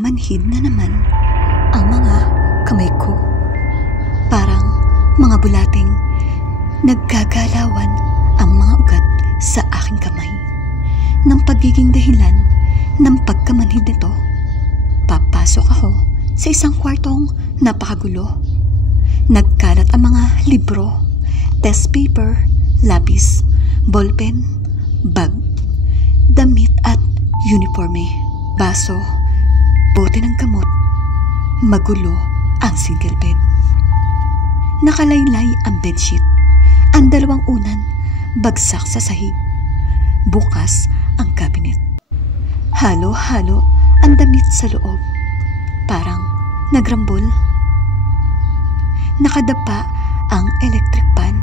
Namamanhid na naman ang mga kamay ko. Parang mga bulating naggagalawan ang mga ugat sa aking kamay. Nang pagiging dahilan ng pagkamanhid nito, papasok ako sa isang kwartong napakagulo. Nagkalat ang mga libro, test paper, lapis, ballpen, bag, damit at uniforme, baso, bote ng gamot. Magulo ang single bed. Nakalaylay ang bedsheet. Ang dalawang unan bagsak sa sahig. Bukas ang cabinet. Halo-halo ang damit sa loob. Parang nagrambol. Nakadapa ang electric pan.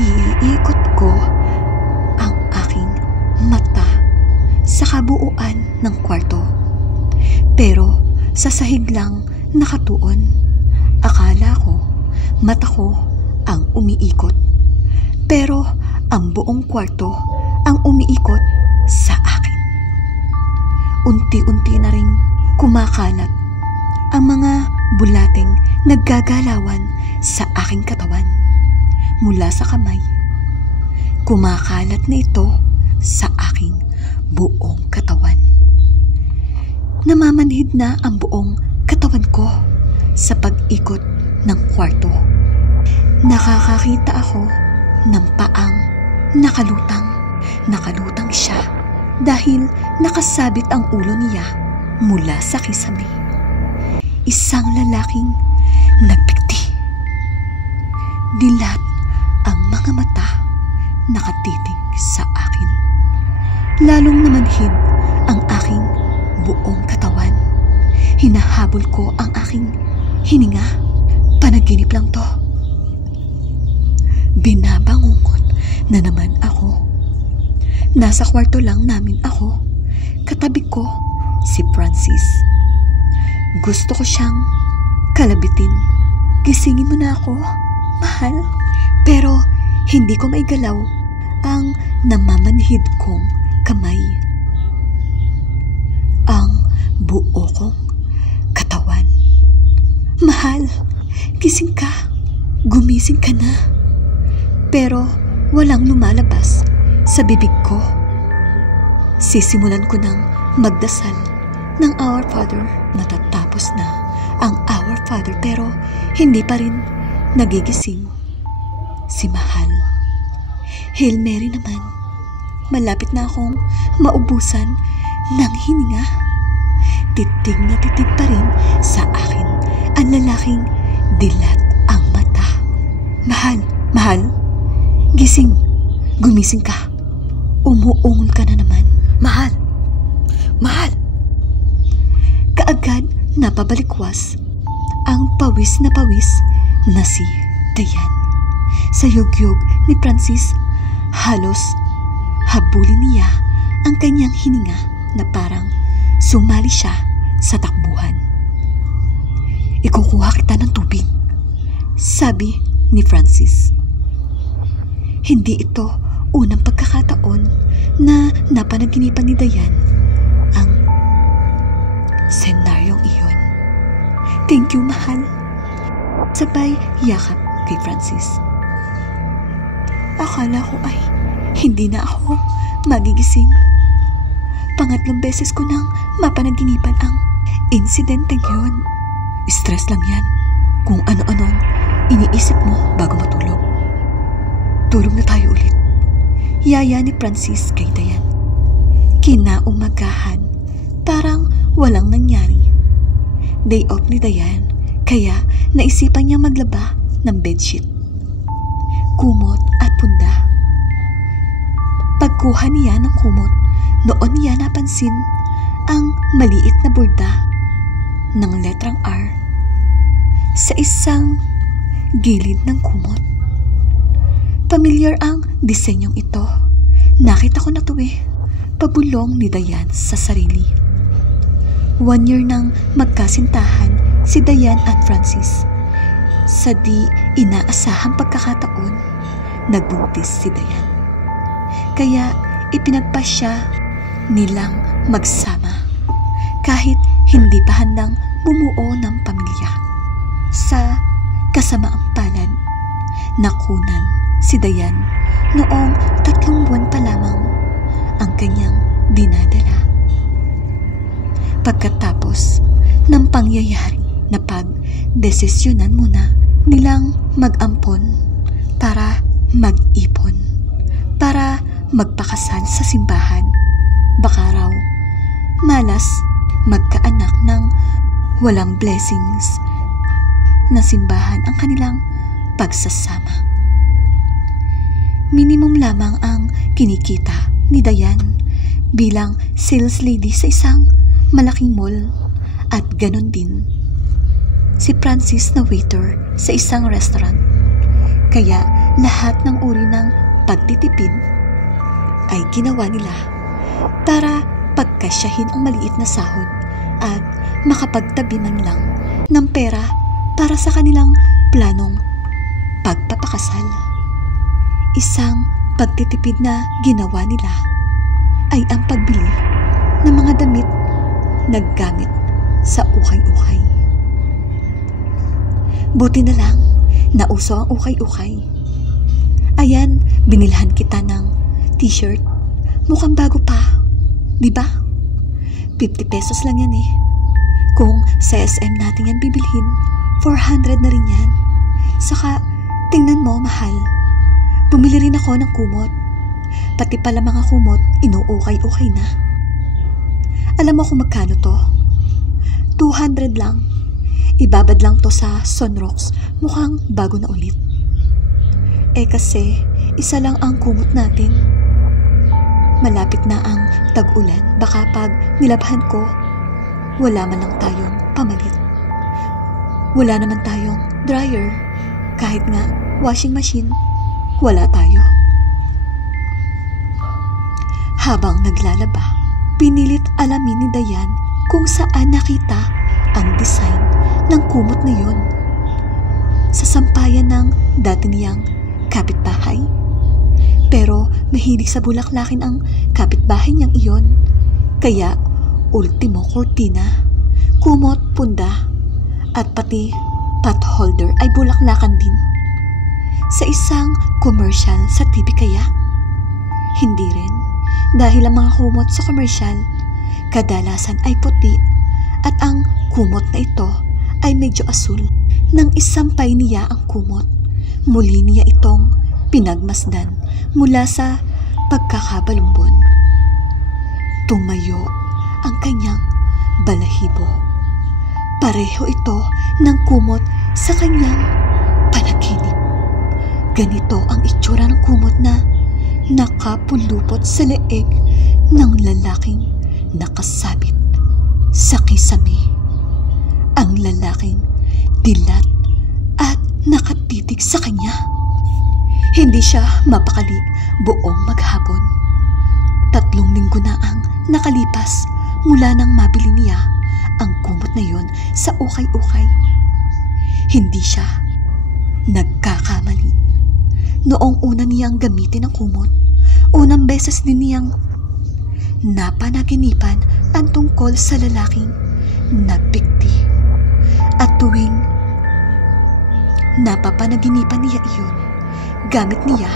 Iikot ko ang aking mata sa kabuuan ng kwarto. Pero sa sahig lang nakatuon. Akala ko mata ko ang umiikot. Pero ang buong kwarto ang umiikot sa akin. Unti-unti na ring kumakalat ang mga bulating naggagalawan sa aking katawan. Mula sa kamay, kumakalat na ito sa aking buong katawan. Namamanhid na ang buong katawan ko sa pag-ikot ng kwarto. Nakakakita ako ng paang nakalutang. Nakalutang siya dahil nakasabit ang ulo niya mula sa kisame. Isang lalaking nagpikti. Dilat ang mga mata nakatitig sa akin. Lalong namanhid ang aking buong katawan. Hinahabol ko ang aking hininga. Panaginip lang to. Binabangungot na naman ako. Nasa kwarto lang namin ako. Katabi ko si Francis. Gusto ko siyang kalabitin. Gisingin mo na ako, mahal. Pero hindi ko maigalaw ang namamanhid kong kamay. Ang buo kong katawan. Mahal, gising ka. Gumising ka na. Pero walang lumalabas sa bibig ko. Sisimulan ko ng magdasal ng Our Father. Matatapos na ang Our Father pero hindi pa rin nagigising si Mahal. Hail Mary naman. Malapit na akong maubusan ng hininga. Titig na titig pa rin sa akin ang lalaking dilat ang mata. Mahal, mahal, gising, gumising ka. Umuungol ka na naman. Mahal, mahal. Kaagad napabalikwas ang pawis na si Dayan. Sa yugyug ni Francis, halos habulin niya ang kanyang hininga na parang sumali siya sa takbuhan. Ikukuha kita ng tubig, sabi ni Francis. Hindi ito unang pagkakataon na napanaginipan ni Dayan ang senaryong iyon. Thank you, mahal. Sabay yakap kay Francis. Akala ko ay hindi na ako magigising. Pangatlong beses ko nang mapanaginipan ang insidente yun. Stress lang yan kung ano-anong iniisip mo bago matulog. Tulog na tayo ulit. Yaya ni Francis kay Dayan. Kinaumagahan, parang walang nangyari. Day off ni Dayan, kaya naisipan niya maglaba ng bedsheet, kumot at punda. Pagkuha niya ng kumot, noon niya napansin ang maliit na borda ng letrang R sa isang gilid ng kumot. Pamilyar ang disenyong ito. Nakita ko na to Pabulong ni Dayan sa sarili. 1 year nang magkasintahan si Dayan at Francis. Sa di inaasahang pagkakataon, nagbuntis si Dayan. Kaya ipinagpasya nilang magsama kahit hindi pa handang bumuo ng pamilya. Sa kasamaang palad, nakunan si Dayan noong 3 buwan pa lamang ang kanyang dinadala. Pagkatapos ng pangyayari na pagdesisyonan muna nilang mag-ampon para mag-ipon, para magpakasal sa simbahan. Baka raw malas magkaanak ng walang blessings na simbahan ang kanilang pagsasama. Minimum lamang ang kinikita ni Dayan bilang sales lady sa isang malaking mall, at ganon din si Francis na waiter sa isang restaurant. Kaya lahat ng uri ng pagtitipid ay ginawa nila para pagkasyahin ang maliit na sahod at makapagtabi man lang ng pera para sa kanilang planong pagpapakasal. Isang pagtitipid na ginawa nila ay ang pagbili ng mga damit na gamit sa ukay-ukay. Buti na lang nauso ang ukay-ukay. Ayan, binilhan kita ng t-shirt. Mukhang bago pa, di ba? 50 pesos lang yan eh. Kung sa SM natin yan bibilhin, 400 na rin yan. Saka, tingnan mo, mahal. Bumili rin ako ng kumot. Pati pala mga kumot, inuukay-ukay na. Alam mo kung magkano to? 200 lang. Ibabad lang to sa Sunrocks. Mukhang bago na ulit. Eh kasi, isa lang ang kumot natin. Malapit na ang tag-ulan. Baka pag nilabhan ko, wala man lang tayong pamalit. Wala naman tayong dryer. Kahit nga washing machine, wala tayo. Habang naglalaba, pinilit alamin ni Dayan kung saan nakita ang design ng kumot na yun. Sa sampayan ng dati niyang kapitbahay. Pero mahilig sa bulaklakin ang kapitbahay niyang iyon. Kaya ultimo cortina, kumot, punda, at pati pot holder ay bulaklakan din. Sa isang commercial sa TV kaya? Hindi rin, dahil ang mga kumot sa commercial kadalasan ay puti at ang kumot na ito ay medyo asul. Nang isampay niya ang kumot, muli niya itong pinagmasdan mula sa pagkakabalumbon. Tumayo ang kanyang balahibo. Pareho ito ng kumot sa kanyang panaginip. Ganito ang itsura ng kumot na nakapulupot sa leeg ng lalaking nakasabit sa kisame. Ang lalaking dilat at nakatitig sa kanya. Hindi siya mapakali buong maghapon. 3 linggo na ang nakalipas mula nang mabili niya ang kumot na yon sa ukay-ukay. Hindi siya nagkakamali. Noong una niyang gamitin ang kumot, unang beses din niyang napanaginipan ang tungkol sa lalaking nagpikti. At tuwing napapanaginipan niya iyon, gamit niya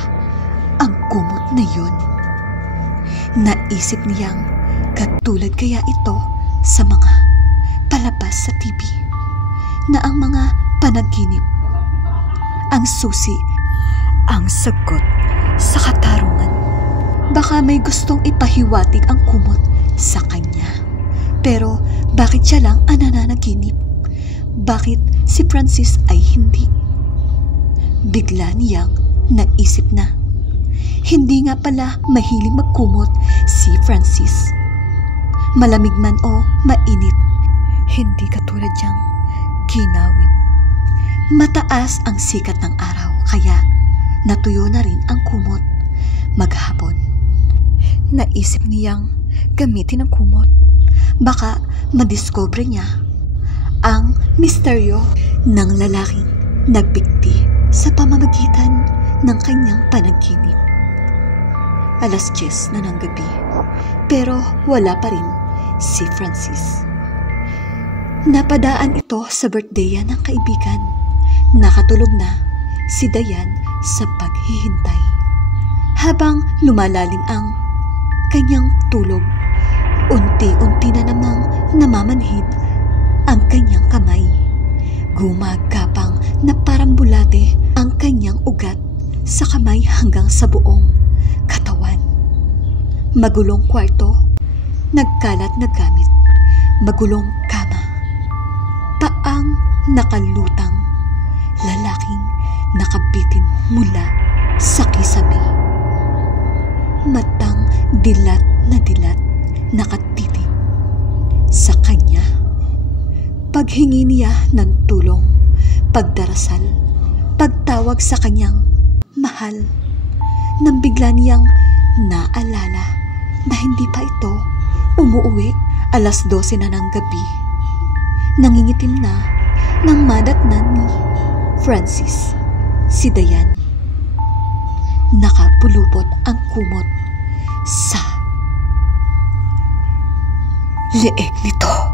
ang kumot na yun. Naisip niyang katulad kaya ito sa mga palabas sa TV na ang mga panaginip ang susi, ang sagot sa katarungan. Baka may gustong ipahiwatig ang kumot sa kanya. Pero bakit siya lang ang nananaginip? Bakit si Francis ay hindi? Bigla niyang naisip na hindi nga pala mahilig magkumot si Francis. Malamig man o mainit, hindi katulad niyang ginawin. Mataas ang sikat ng araw, kaya natuyo na rin ang kumot maghapon. Naisip niyang gamitin ang kumot. Baka madiscover niya ang misteryo ng lalaking nagpikti sa pamamagitan ng kanyang panaginip. 10:00 na ng gabi, pero wala pa rin si Francis. Napadaan ito sa birthday ng kaibigan. Nakatulog na si Dayan sa paghihintay. Habang lumalalim ang kanyang tulog, unti-unti na namang namamanhid ang kanyang kamay. Gumagapang na parang bulate ang kanyang ugat sa kamay hanggang sa buong katawan. Magulong kwarto, nagkalat na gamit, magulong kama, paang nakalutang, lalaking nakabitin mula sa kisame. Matang dilat na nakatitig sa kanya. Paghingi niya ng tulong, pagdarasal, pagtawag sa kanyang mahal, nang bigla niyang naalala na hindi pa ito umuuwi. 12:00 na ng gabi. Nangingitim na nang madatnan ni Francis si Dayan. Nakapulupot ang kumot sa leeg nito.